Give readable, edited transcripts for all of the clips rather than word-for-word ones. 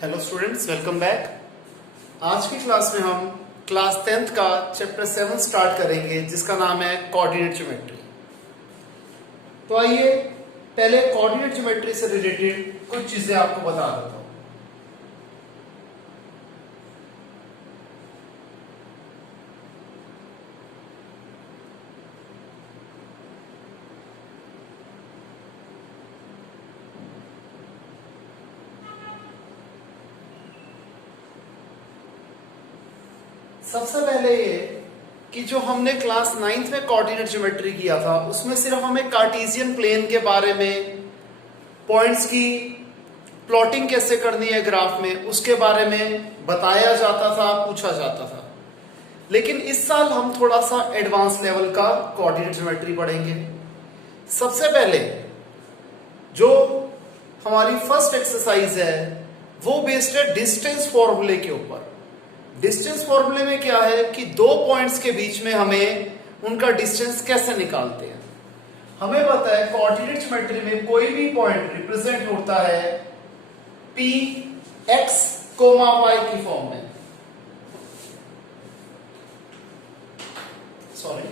Hello students, welcome back. आज की class में हम क्लास 10th का चैप्टर 7 स्टार्ट करेंगे, जिसका नाम है कोऑर्डिनेट ज्योमेट्री। तो आइए पहले कोऑर्डिनेट ज्योमेट्री से रिलेटेड कुछ चीजें आपको बता देता हूं। सबसे पहले ये कि जो हमने क्लास 9th में कोऑर्डिनेट ज्योमेट्री किया था, उसमें सिर्फ हमें कार्टेशियन प्लेन के बारे में, पॉइंट्स की प्लॉटिंग कैसे करनी है ग्राफ में, उसके बारे में बताया जाता था, पूछा जाता था। लेकिन इस साल हम थोड़ा सा एडवांस लेवल का कोऑर्डिनेट ज्योमेट्री पढ़ेंगे। सबसे पहले जो हमारी फर्स्ट एक्सरसाइज है वो बेस्ड है डिस्टेंस फॉर्मूले के ऊपर। डिस्टेंस फॉर्मूले में क्या है कि दो पॉइंट्स के बीच में हमें उनका डिस्टेंस कैसे निकालते हैं। हमें पता है कोऑर्डिनेट ज्योमेट्री में कोई भी पॉइंट रिप्रेजेंट होता है पी एक्स कोमा वाई की फॉर्म में। Sorry,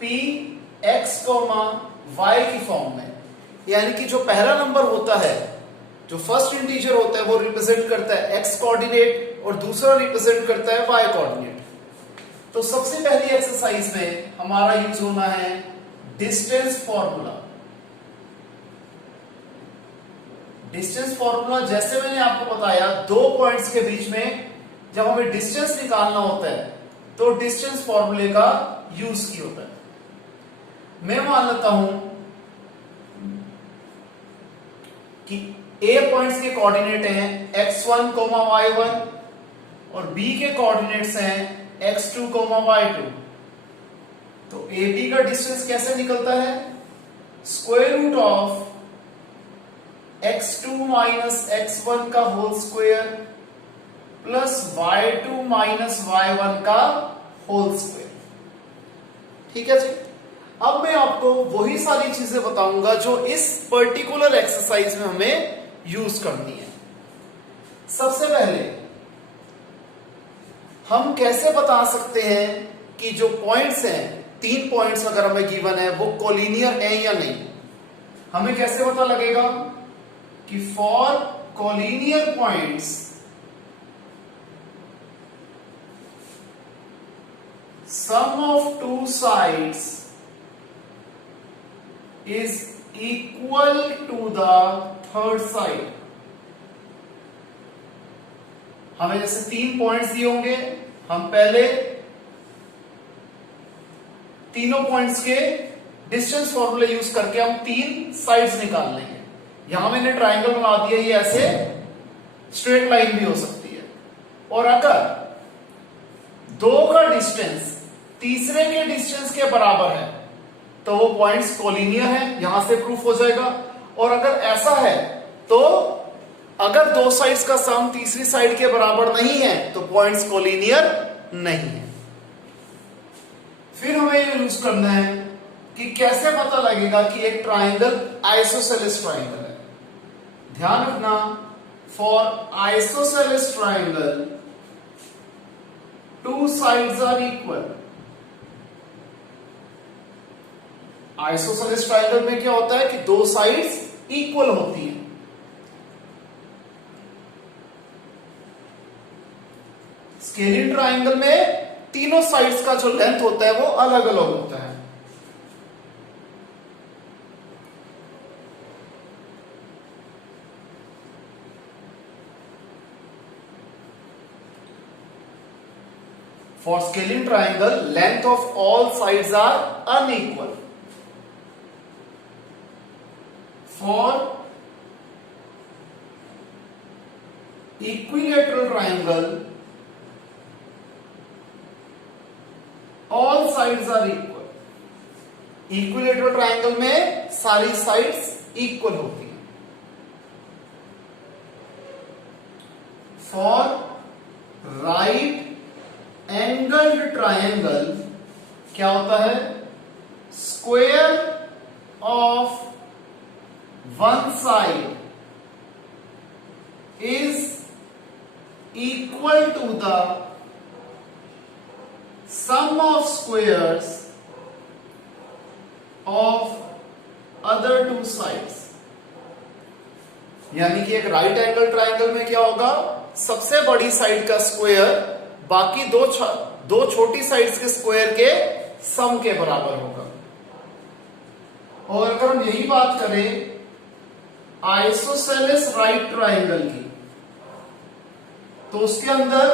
P x comma y की फॉर्म में, यानी कि जो पहला नंबर होता है, जो फर्स्ट इंटीजर होता है, वो रिप्रेजेंट करता है एक्स कोऑर्डिनेट और दूसरा रिप्रेजेंट करता है वाई कोऑर्डिनेट। तो सबसे पहली एक्सरसाइज में हमारा यूज होना है डिस्टेंस फॉर्मूला। डिस्टेंस फॉर्मूला जैसे मैंने आपको बताया, दो पॉइंट्स के बीच में जब हमें डिस्टेंस निकालना होता है तो डिस्टेंस फॉर्मूले का यूज किया होता है। मैं मान लेता हूं कि ए पॉइंट्स के कोऑर्डिनेट हैं x1, y1 और बी के कोऑर्डिनेट्स हैं x2, y2। तो ए बी का डिस्टेंस कैसे निकलता है? Square root of x2 minus x1 का whole square plus y2 minus y1 का होल स्क्वायर। ठीक है जी। अब मैं आपको वही सारी चीजें बताऊंगा जो इस पर्टिकुलर एक्सरसाइज में हमें यूज करनी है। सबसे पहले हम कैसे बता सकते हैं कि जो पॉइंट्स हैं, तीन पॉइंट्स अगर हमें गिवन है, वो कोलिनियर है या नहीं। हमें कैसे पता लगेगा कि for collinear points sum of two sides is equal to the third side। हमें जैसे तीन पॉइंट्स दिए होंगे, हम पहले तीनों पॉइंट्स के डिस्टेंस फॉर्मूले यूज करके हम तीन साइड्स निकाल लेंगे। यहां मैंने ट्रायंगल बना दिया, ये ऐसे स्ट्रेट लाइन भी हो सकती है। और अगर दो का डिस्टेंस तीसरे के डिस्टेंस के बराबर है तो वो पॉइंट्स कोलिनियर है, यहां से प्रूफ हो जाएगा। और अगर ऐसा है तो अगर दो साइड्स का सम तीसरी साइड के बराबर नहीं है तो पॉइंट्स कोलिनियर नहीं है। फिर हमें ये यूज करना है कि कैसे पता लगेगा कि एक ट्राइंगल आइसोसेलेस ट्राइंगल है। ध्यान रखना, for isosceles triangle two sides are equal. Isosceles triangle में क्या होता है कि दो साइड्स इक्वल होती हैं। स्केलिन ट्राइंगल में तीनों साइड्स का जो लेंथ होता है वो अलग अलग होता है। For scalene triangle length of all sides are unequal. For equilateral triangle, all sides are equal। Equilateral triangle में सारी sides equal होती हैं। For right angled triangle क्या होता है? Square of one side is equal to the sum of squares of other two sides। यानी कि एक राइट एंगल ट्राइंगल में क्या होगा, सबसे बड़ी साइड का स्क्वायर बाकी दो छोटी साइड्स के स्क्वायर के सम के बराबर होगा। और अगर हम यही बात करें आइसोसेलेस राइट ट्राइंगल की, तो उसके अंदर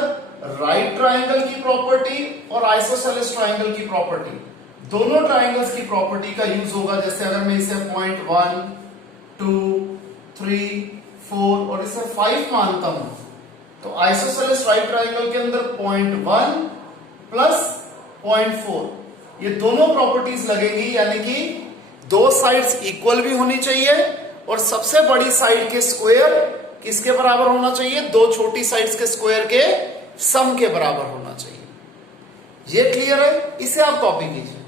राइट ट्राइंगल की प्रॉपर्टी और आइसोसेलेस ट्राइंगल की प्रॉपर्टी, दोनों ट्राइंगल्स की प्रॉपर्टी का यूज होगा। जैसे अगर मैं इसे पॉइंट 1, 2, 3, 4 और इसे 5 मानता हूं, तो आइसोसेलेस राइट ट्राइंगल के अंदर पॉइंट 1 प्लस पॉइंट 4 ये दोनों प्रॉपर्टीज लगेगी। यानी कि दो साइड्स इक्वल भी होनी चाहिए और सबसे बड़ी साइड के स्क्वायर किसके बराबर होना चाहिए, दो छोटी साइड्स के स्क्वायर के सम के बराबर होना चाहिए। ये क्लियर है, इसे आप कॉपी कीजिए।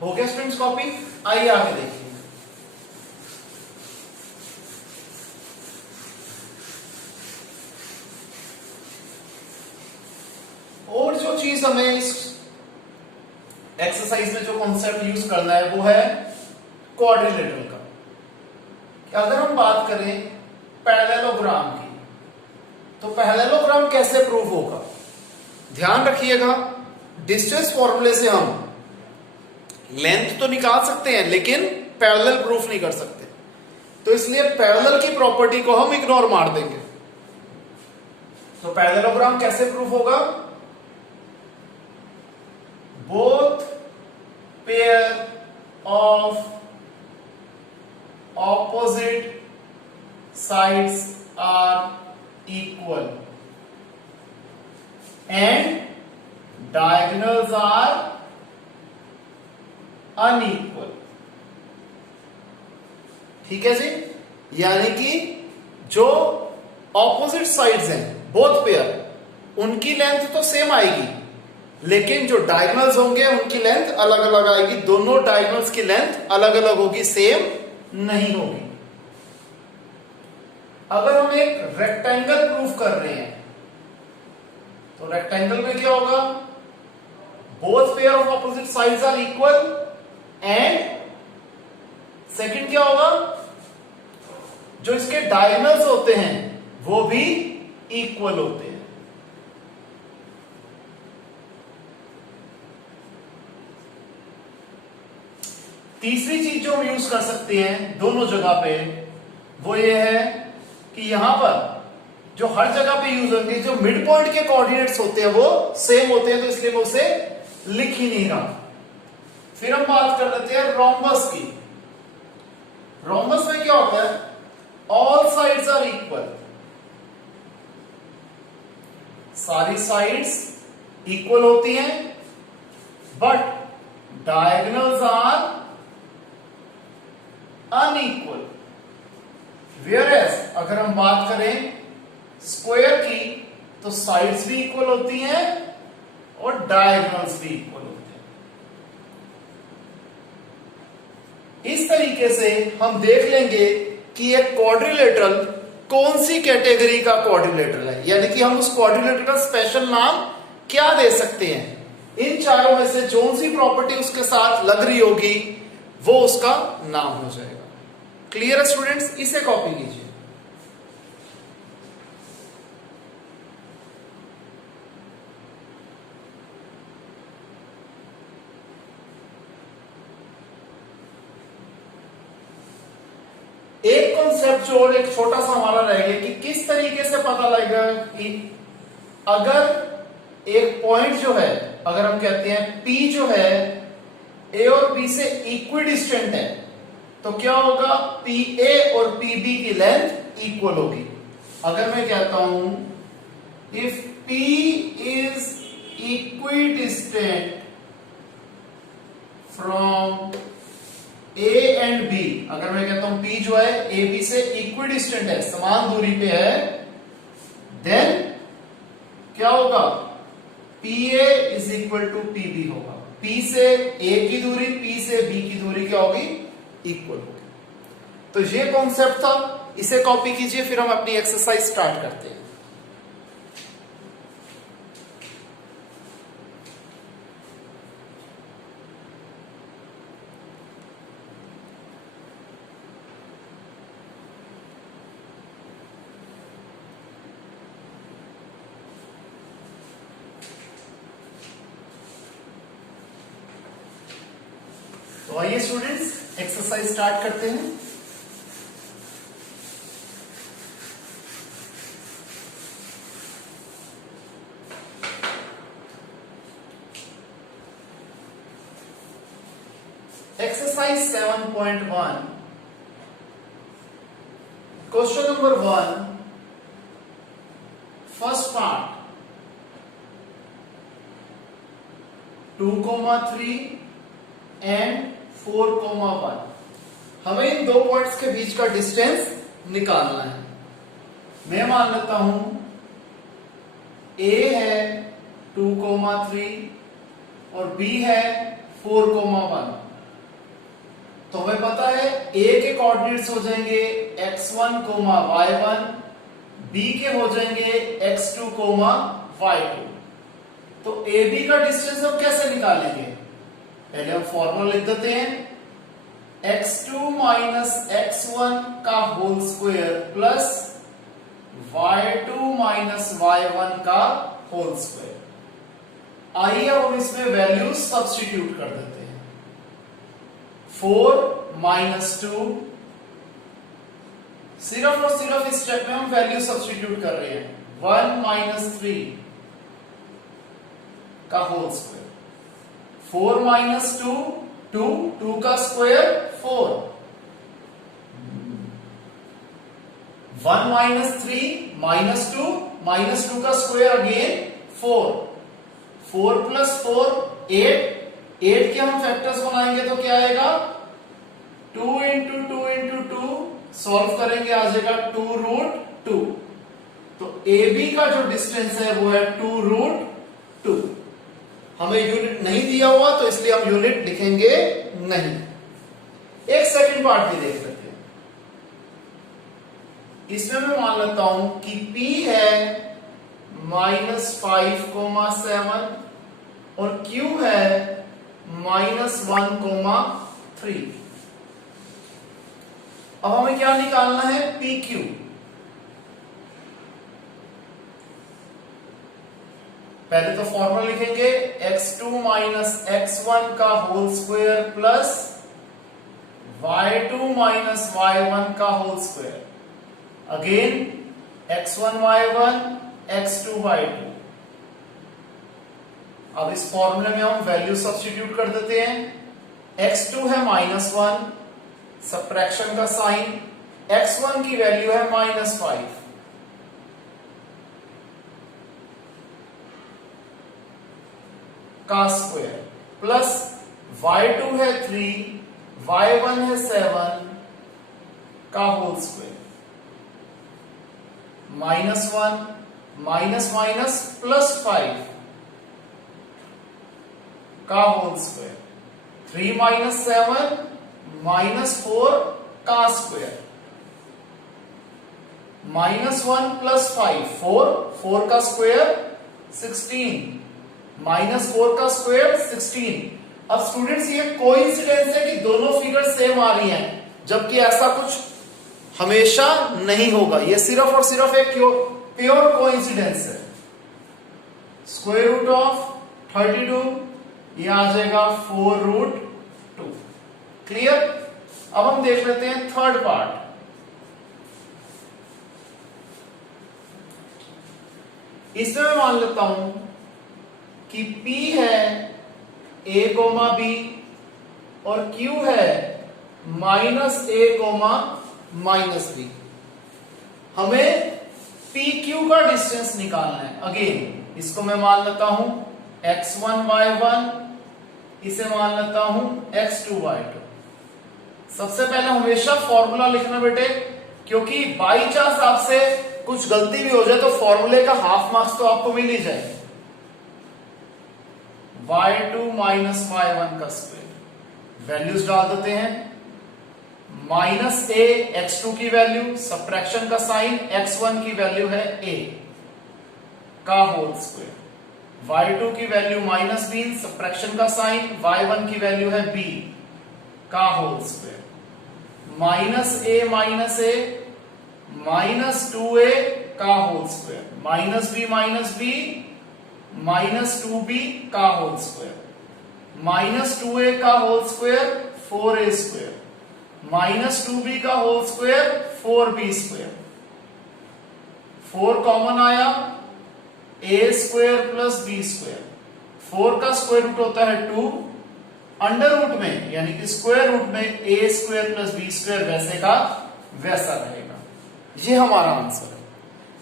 हो गया स्टूडेंट्स कॉपी? आइए आगे देखिए। और जो चीज हमें इस एक्सरसाइज में जो कॉन्सेप्ट यूज करना है वो है क्वाड्रिलेटरल का। कि अगर हम बात करें पैरेललोग्राम की, तो पैरेललोग्राम कैसे प्रूव होगा? ध्यान रखिएगा, डिस्टेंस फॉर्मूले से हम लेंथ तो निकाल सकते हैं लेकिन पैरेलल प्रूफ नहीं कर सकते, तो इसलिए पैरेलल की प्रॉपर्टी को हम इग्नोर मार देंगे। तो पैरेललोग्राम कैसे प्रूफ होगा? Both pair of opposite sides are equal and diagonals are unequal. ठीक है जी, यानी कि जो ऑपोजिट साइड्स हैं बोथ पेयर, उनकी लेंथ तो सेम आएगी लेकिन जो डायगोनल्स होंगे उनकी लेंथ अलग अलग आएगी। दोनों डायगोनल्स की लेंथ अलग अलग होगी, सेम नहीं होगी। अगर हम एक रेक्टेंगल प्रूफ कर रहे हैं तो रेक्टेंगल में क्या होगा? Both pair of opposite sides are equal and second क्या होगा? जो इसके डायगोनल्स होते हैं वो भी इक्वल होते हैं। तीसरी चीज जो हम यूज कर सकते हैं दोनों जगह पे वो ये है कि यहां पर जो हर जगह पे यूज होंगे, जो मिड पॉइंट के कोऑर्डिनेट्स होते हैं वो सेम होते हैं, तो इसलिए मैं उसे लिख ही नहीं रहा। फिर हम बात कर लेते हैं रोम्बस की। रोम्बस में क्या होता है? ऑल साइड्स आर इक्वल, सारी साइड्स इक्वल होती हैं but diagonals are unequal. Whereas अगर हम बात करें स्क्वायर की तो साइड्स भी इक्वल होती हैं और डायगोनल्स भी इक्वल होते हैं। इस तरीके से हम देख लेंगे कि एक क्वाड्रिलेटरल कौन सी कैटेगरी का क्वाड्रिलेटरल है, यानी कि हम उस क्वाड्रिलेटरल का स्पेशल नाम क्या दे सकते हैं। इन चारों में से जो सी प्रॉपर्टी उसके साथ लग रही होगी वो उसका नाम हो जाएगा। क्लियर है स्टूडेंट्स? इसे कॉपी कीजिए। एक कॉन्सेप्ट जो और एक छोटा सा हमारा रह गया कि किस तरीके से पता लगेगा कि अगर एक पॉइंट जो है, अगर हम कहते हैं P जो है A और B से इक्विडिस्टेंट है, तो क्या होगा, PA और PB की लेंथ इक्वल होगी। अगर मैं कहता हूं if P is equidistant from A and B, अगर मैं कहता हूं P जो है AB से इक्विडिस्टेंट है, समान दूरी पे है, देन क्या होगा, PA is equal to PB होगा। P से A की दूरी, P से B की दूरी क्या होगी, इक्वल होगी। तो ये कॉन्सेप्ट था, इसे कॉपी कीजिए, फिर हम अपनी एक्सरसाइज स्टार्ट करते हैं। तो आइए स्टूडेंट्स, एक्सरसाइज स्टार्ट करते हैं। Exercise 7.1, question number 1, first part 2,3 and 4,1। हमें इन दो पॉइंट्स के बीच का डिस्टेंस निकालना है। मैं मान लेता हूं A है 2,3 और B है 4,1। तो हमें पता है A के कोऑर्डिनेट्स हो जाएंगे x1, y1, B के हो जाएंगे x2, y2। तो AB का डिस्टेंस हम कैसे निकालेंगे, पहले हम फॉर्मूला लिख देते हैं, x2 माइनस x1 का whole square plus y2 minus y1 का होल स्क्वायर। आइए अब इसमें वैल्यू सब्स्टिट्यूट कर देते हैं। 4 माइनस 2, सिर्फ और सिर्फ इस स्टेप में हम वैल्यू सब्स्टिट्यूट कर रहे हैं। 1 माइनस 3 का होल स्क्वायर, 4 माइनस 2, 2 का स्क्वायर 4, 1 माइनस 3 माइनस 2 का स्क्वायर अगेन 4, 4 प्लस 4 8, 8 के हम फैक्टर्स बनाएंगे तो क्या आएगा, 2 इंटू 2 इंटू 2, सॉल्व करेंगे आ जाएगा 2 रूट 2। तो AB का जो डिस्टेंस है वो है 2 रूट 2। हमें यूनिट नहीं दिया हुआ तो इसलिए हम यूनिट लिखेंगे नहीं। एक सेकंड पार्ट भी देख लेते हैं। इसमें मैं मान लेता हूं कि P है -5,7 और Q है -1,3। अब हमें क्या निकालना है, PQ। पहले तो फॉर्मूला लिखेंगे, x2 माइनस x1 का whole square plus y2 minus y1 का whole square, again x1 y1 x2 y2। अब इस फॉर्मूले में हम वैल्यू सब्स्टिट्यूट कर देते हैं। x2 है -1, सबट्रैक्शन का साइन, x1 की वैल्यू है -5, का स्क्वायर प्लस y2 है 3, y1 है 7 का whole square, -1 minus minus plus 5 का होल स्क्वायर, 3 माइनस 7 -4 का स्क्वायर, -1 प्लस 5 4 का स्क्वायर 16, -4 का स्क्वायर 16। अब स्टूडेंट्स ये कोइंसिडेंस है कि दोनों फिगर सेम आ रही हैं, जबकि ऐसा कुछ हमेशा नहीं होगा। ये सिर्फ और सिर्फ एक प्योर कोइंसिडेंस है। स्क्वायर रूट ऑफ 32 ये आ जाएगा 4 रूट 2। क्लियर। अब हम देख लेते हैं थर्ड पार्ट। इसमें मैं मान लेता हूं कि P है A कोमा B और Q है minus A comma minus B। हमें PQ का डिस्टेंस निकालना है। अगेन इसको मैं मान लेता हूं x1 y1, इसे मान लेता हूं x2 y2। सबसे पहले हमेशा फॉर्मूला लिखना बेटे, क्योंकि बाई चांस आपसे कुछ गलती भी हो जाए तो फॉर्मूले का हाफ मार्क्स तो आपको मिल ही जाए। y2 माइनस y1 का स्क्वायर, वैल्यूज डाल देते हैं। माइनस a x2 की वैल्यू, सब्ट्रैक्शन का साइन, x1 की वैल्यू है a का होल स्क्वायर। y2 की वैल्यू माइनस b, सब्ट्रैक्शन का साइन, y1 की वैल्यू है b का whole square. Minus a minus minus 2a का whole square, minus b minus 2b का होल स्क्वायर, माइनस 2a का whole square 4a square, minus 2b का whole square 4b square. 4 common आया, a square plus b square. 4 का square root होता है 2, under root में यानी कि स्क्वायर रूट में a square plus b square वैसे का वैसा रहेगा। ये हमारा आंसर है।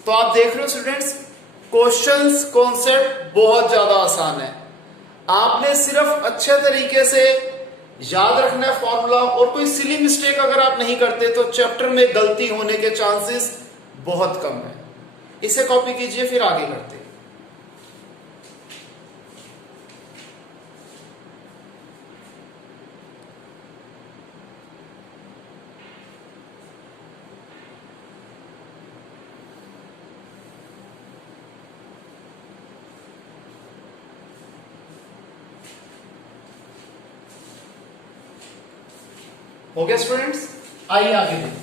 तो आप देख रहे हो स्टूडेंट्स, क्वेश्चंस कॉन्सेप्ट बहुत ज्यादा आसान है। आपने सिर्फ अच्छे तरीके से याद रखना है फॉर्मूला, और कोई सिली मिस्टेक अगर आप नहीं करते तो चैप्टर में गलती होने के चांसेस बहुत कम है। इसे कॉपी कीजिए, फिर आगे करते हैं। हो गया स्टूडेंट्स, आइए आगे देखते हैं।